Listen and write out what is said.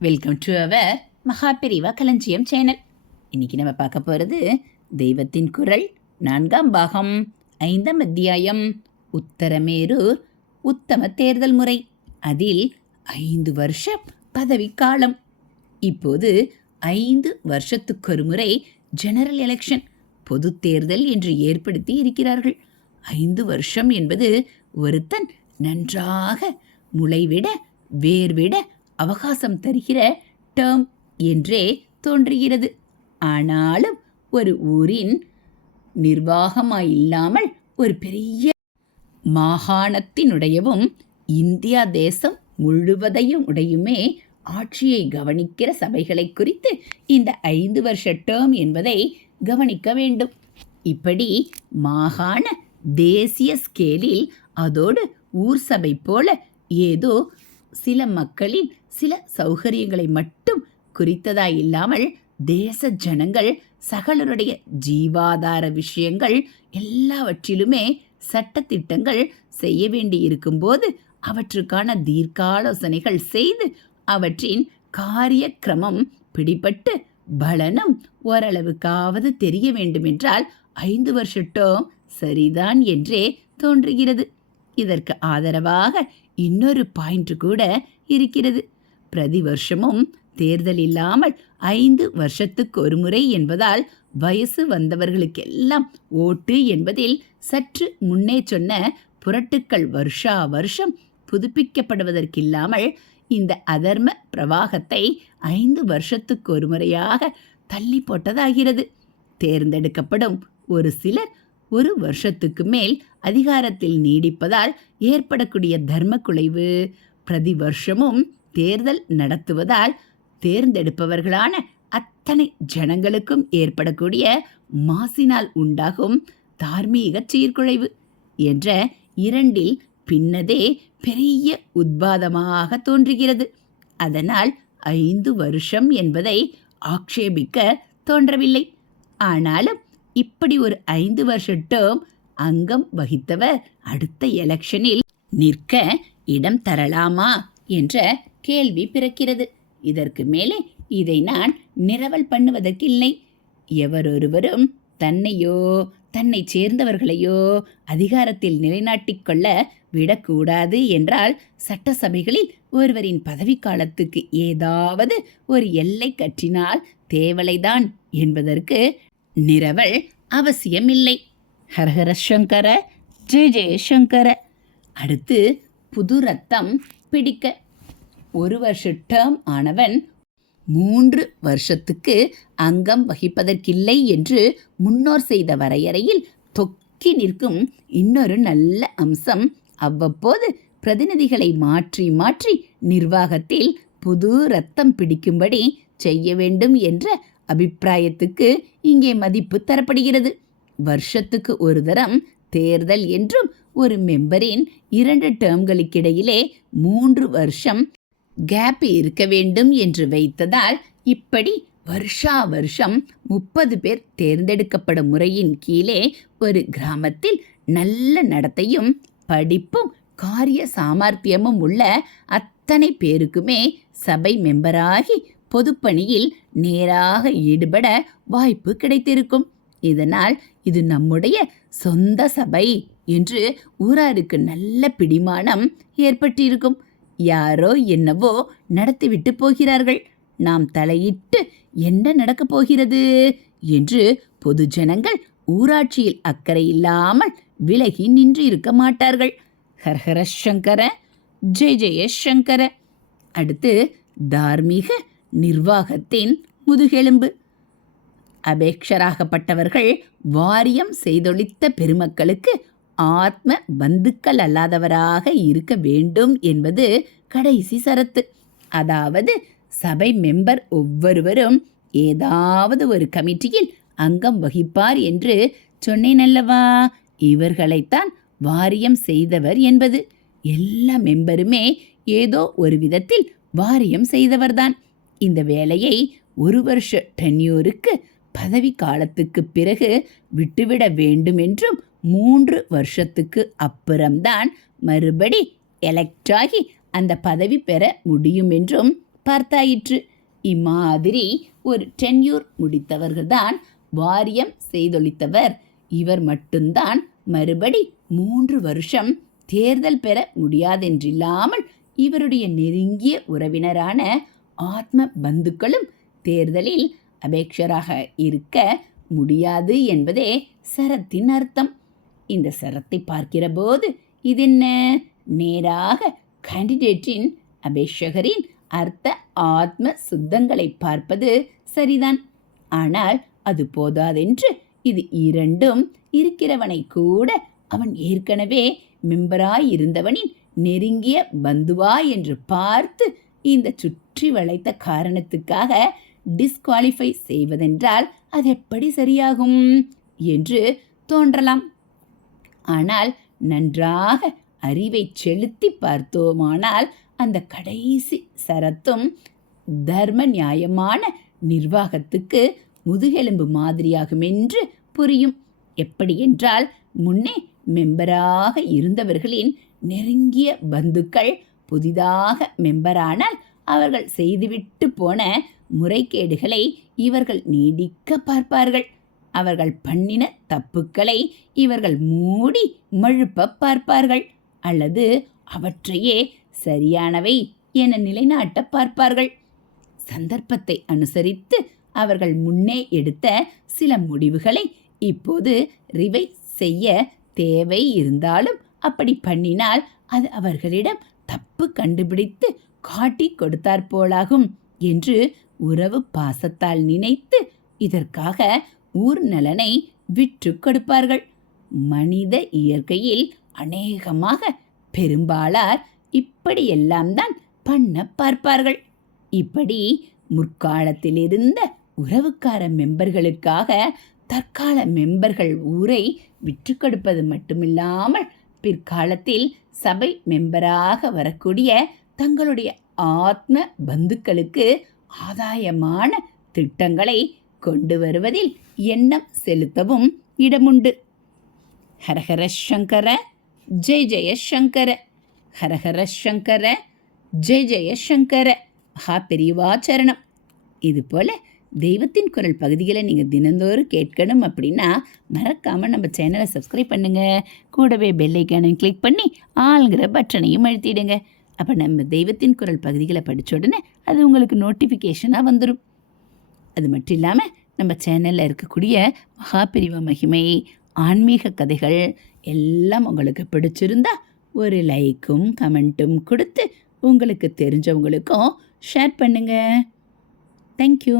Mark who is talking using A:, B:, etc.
A: Welcome to our Maha Periyava களஞ்சியம் channel இன்னைக்கு நம்ம பார்க்க போகிறது தெய்வத்தின் குரல் நான்காம் பாகம் ஐந்தாம் அத்தியாயம் உத்தரமேரூர் உத்தம தேர்தல் முறை. அதில் ஐந்து வருஷ பதவிக்காலம் இப்போது ஐந்து வருஷத்துக்கொரு முறை ஜெனரல் எலெக்ஷன் பொது தேர்தல் என்று ஏற்படுத்தி இருக்கிறார்கள். ஐந்து வருஷம் என்பது ஒருத்தன் நன்றாக முளைவிட வேர்விட அவகாசம் தருகிற டேர்ம் என்றே தோன்றுகிறது. ஆனாலும் ஒரு ஊரின் நிர்வாகமாயில்லாமல் ஒரு பெரிய மாகாணத்தினுடையவும் இந்தியா தேசம் முழுவதையும் உடையுமே ஆட்சியை கவனிக்கிற சபைகளை குறித்து இந்த ஐந்து வருஷ டேர்ம் என்பதை கவனிக்க வேண்டும். இப்படி மாகாண தேசிய ஸ்கேலில் அதோடு ஊர் சபை போல ஏதோ சில மக்களின் சில சௌகரியங்களை மட்டும் குறித்ததாய் இல்லாமல் தேச ஜனங்கள் சகலருடைய ஜீவாதார விஷயங்கள் எல்லாவற்றிலுமே சட்டத்திட்டங்கள் செய்ய வேண்டி இருக்கும்போது அவற்றுக்கான தீர்க்காலோசனைகள் செய்து அவற்றின் காரிய கிரமம் பிடிபட்டு பலனும் ஓரளவுக்காவது தெரிய வேண்டுமென்றால் ஐந்து வருஷட்டும் சரிதான் என்றே தோன்றுகிறது. இதற்கு ஆதரவாக இன்னொரு பாயிண்ட் கூட இருக்கிறது. பிரதி வருஷமும் தேர்தல் இல்லாமல் ஐந்து வருஷத்துக்கு ஒரு முறை என்பதால் வயசு வந்தவர்களுக்கெல்லாம் ஓட்டு என்பதில் சற்று முன்னே சொன்ன புரட்டுக்கள் வருஷா வருஷம் புதுப்பிக்கப்படுவதற்கில்லாமல் இந்த அதர்ம பிரவாகத்தை ஐந்து வருஷத்துக்கு ஒரு முறையாக தள்ளி போட்டதாகிறது. தேர்ந்தெடுக்கப்படும் ஒரு சிலர் ஒரு வருஷத்துக்கு மேல் அதிகாரத்தில் நீடிப்பதால் ஏற்படக்கூடிய தர்ம குலைவு பிரதி வருஷமும் தேர்தல் நடத்துவதால் தேர்ந்தெடுப்பவர்களான அத்தனை ஜனங்களுக்கும் ஏற்படக்கூடிய மாசினால் உண்டாகும் தார்மீக சீர்குலைவு என்ற இரண்டில் பின்னதே பெரிய உத்பாதமாக தோன்றுகிறது. அதனால் ஐந்து வருஷம் என்பதை ஆக்ஷேபிக்க தோன்றவில்லை. ஆனாலும் இப்படி ஒரு ஐந்து வருஷ டேர்ம் அங்கம் வகித்தவர் அடுத்த எலெக்ஷனில் நிற்க இடம் தரலாமா? என்ற கேள்வி பிறக்கிறது. இதற்கு மேலே இதை நான் நிரவல் பண்ணுவதற்கில்லை. எவரொருவரும் தன்னையோ தன்னை சேர்ந்தவர்களையோ அதிகாரத்தில் நிலைநாட்டிக் கொள்ள விடக்கூடாது என்றால் சட்டசபைகளில் ஒருவரின் பதவிக்காலத்துக்கு ஏதாவது ஒரு எல்லை கற்றினால் தேவலைதான் என்பதற்கு நிரவல் அவசியமில்லை. ஹரஹர சங்கர ஜெய ஜெயசங்கர அடுத்து புது ரத்தம் பிடிக்க. ஒரு வருஷ டேர்ம் ஆனவன் மூன்று வருஷத்துக்கு அங்கம் வகிப்பதற்கில்லை என்று முன்னோர் செய்த வரையறையில் தொக்கி நிற்கும் இன்னொரு நல்ல அம்சம் அவ்வப்போது பிரதிநிதிகளை மாற்றி மாற்றி நிர்வாகத்தில் புது ரத்தம் பிடிக்கும்படி செய்ய வேண்டும் என்ற அபிப்பிராயத்துக்கு இங்கே மதிப்பு தரப்படுகிறது. வருஷத்துக்கு ஒரு தரம் தேர்தல் என்றும் ஒரு மெம்பரின் இரண்டு டேர்ம்களுக்கிடையிலே மூன்று வருஷம் கேப் இருக்க வேண்டும் என்று வைத்ததால் இப்படி வருஷா வருஷம் முப்பது பேர் தேர்ந்தெடுக்கப்படும் முறையின் கீழே ஒரு கிராமத்தில் நல்ல நடத்தையும் படிப்பும் காரிய சாமர்த்தியமும் உள்ள அத்தனை பேருக்குமே சபை மெம்பராகி பொதுப்பணியில் நேராக ஈடுபட வாய்ப்பு கிடைத்திருக்கும். இதனால் இது நம்முடைய சொந்த சபை. என்று ஊராருக்கு நல்ல பிடிமானம் ஏற்பட்டிருக்கும். யாரோ என்னவோ நடத்திவிட்டு போகிறார்கள். நாம் தலையிட்டு என்ன நடக்கப் போகிறது என்று பொதுஜனங்கள் ஊராட்சியில் அக்கறை இல்லாமல் விலகி நின்று இருக்க மாட்டார்கள். ஹரஹர சங்கர ஜெய ஜெய சங்கர. அடுத்து தார்மீக நிர்வாகத்தின் முதுகெலும்பு. அபேக்ஷராகப்பட்டவர்கள் வாரியம் செய்தொழித்த பெருமக்களுக்கு ஆத்ம பந்துக்கள் அல்லாதவராக இருக்க வேண்டும் என்பது கடைசி சரத்து. அதாவது சபை மெம்பர் ஒவ்வொருவரும் ஏதாவது ஒரு கமிட்டியில் அங்கம் வகிப்பார் என்று சொன்னேன் அல்லவா? இவர்களைத்தான் வாரியம் செய்தவர் என்பது. எல்லா மெம்பருமே ஏதோ ஒரு விதத்தில் வாரியம் செய்தவர்தான். இந்த வேலையை ஒரு வருஷ டென்யூருக்கு பதவி காலத்துக்கு பிறகு விட்டுவிட வேண்டும் என்றும் மூன்று வருஷத்துக்கு அப்புறம்தான் மறுபடி எலெக்ட் ஆகி அந்த பதவி பெற முடியும் என்றும் பார்த்தாயிற்று. இம்மாதிரி ஒரு டென்யூர் முடித்தவர்கள்தான் வாரியம் செய்தொழித்தவர். இவர் மட்டும்தான் மறுபடி மூன்று வருஷம் தேர்தல் பெற முடியாதென்றில்லாமல் இவருடைய நெருங்கிய உறவினரான ஆத்ம பந்துக்களும் தேர்தலில் அபேக்ஷராக இருக்க முடியாது என்பதே சரத்தின் அர்த்தம். இந்த சரத்தை பார்க்கிற போது இதென்ன? நேராக கேண்டிடேட்டின் அபேஷகரின் அர்த்த ஆத்ம சுத்தங்களை பார்ப்பது சரிதான். ஆனால் அது போதாதென்று இது இரண்டும் இருக்கிறவனை கூட அவன் ஏற்கனவே மெம்பராயிருந்தவனின் நெருங்கிய பந்துவா என்று பார்த்து இந்த சுற்றி வளைத்த காரணத்துக்காக டிஸ்குவாலிஃபை செய்வதென்றால் அது எப்படி சரியாகும்? என்று தோன்றலாம். ஆனால் நன்றாக அறிவை செலுத்தி பார்த்தோமானால் அந்த கடைசி சரத்தும் தர்ம நியாயமான நிர்வாகத்துக்கு முதுகெலும்பு மாதிரியாகும் என்று புரியும். எப்படி என்றால் முன்னே மெம்பராக இருந்தவர்களின் நெருங்கிய பந்துக்கள் புதிதாக மெம்பரானால் அவர்கள் செய்துவிட்டு போன முறைகேடுகளை இவர்கள் நீடிக்க பார்ப்பார்கள். அவர்கள் பண்ணின தப்புக்களை இவர்கள் மூடி மழுப்ப பார்ப்பார்கள். அல்லது அவற்றையே சரியானவை என நிலைநாட்ட பார்ப்பார்கள். சந்தர்ப்பத்தை அனுசரித்து அவர்கள் முன்னே எடுத்த சில முடிவுகளை இப்போது ரிவைஸ் செய்ய தேவை இருந்தாலும் அப்படி பண்ணினால் அது அவர்களிடம் தப்பு கண்டுபிடித்து காட்டி கொடுத்தாற்போலாகும் என்று உறவு பாசத்தால் நினைத்து இதற்காக ஊர் நலனை விற்று கொடுப்பார்கள். மனித இயற்கையில் அநேகமாக பெரும்பாலார் இப்படியெல்லாம் தான் பண்ண பார்ப்பார்கள். இப்படி முற்காலத்தில் இருந்த உறவுக்கார மெம்பர்களுக்காக தற்கால மெம்பர்கள் ஊரை விற்று கொடுப்பது மட்டுமில்லாமல் பிற்காலத்தில் சபை மெம்பராக வரக்கூடிய தங்களுடைய ஆத்ம பந்துக்களுக்கு ஆதாயமான திட்டங்களை கொண்டு வருவதில் எண்ணம் செலுத்தவும் இடமுண்டு. ஹரஹர சங்கர ஜெய் ஜெய சங்கர. ஹரஹர சங்கர ஜெய் ஜெய சங்கர. மகா பெரியவாச்சரணம் இது போல் தெய்வத்தின் குரல் பகுதிகளை நீங்கள் தினந்தோறும் கேட்கணும் அப்படின்னா மறக்காமல் நம்ம சேனலை சப்ஸ்கிரைப் பண்ணுங்கள் கூடவே பெல்லைக்கானும் கிளிக் பண்ணி ஆளுங்கிற பட்டனையும் அழுத்திடுங்க. அப்போ நம்ம தெய்வத்தின் குரல் பகுதிகளை படித்த உடனே அது உங்களுக்கு நோட்டிஃபிகேஷனாக வந்துடும் அது மட்டும் இல்லாமல் நம்ம சேனலில் இருக்கக்கூடிய மகாபிரிவ மகிமை ஆன்மீக கதைகள் எல்லாம் உங்களுக்கு பிடிச்சிருந்தா ஒரு லைக்கும் கமெண்ட்டும் கொடுத்து உங்களுக்கு தெரிஞ்சவங்களுக்கும் ஷேர் பண்ணுங்கள் தேங்க்யூ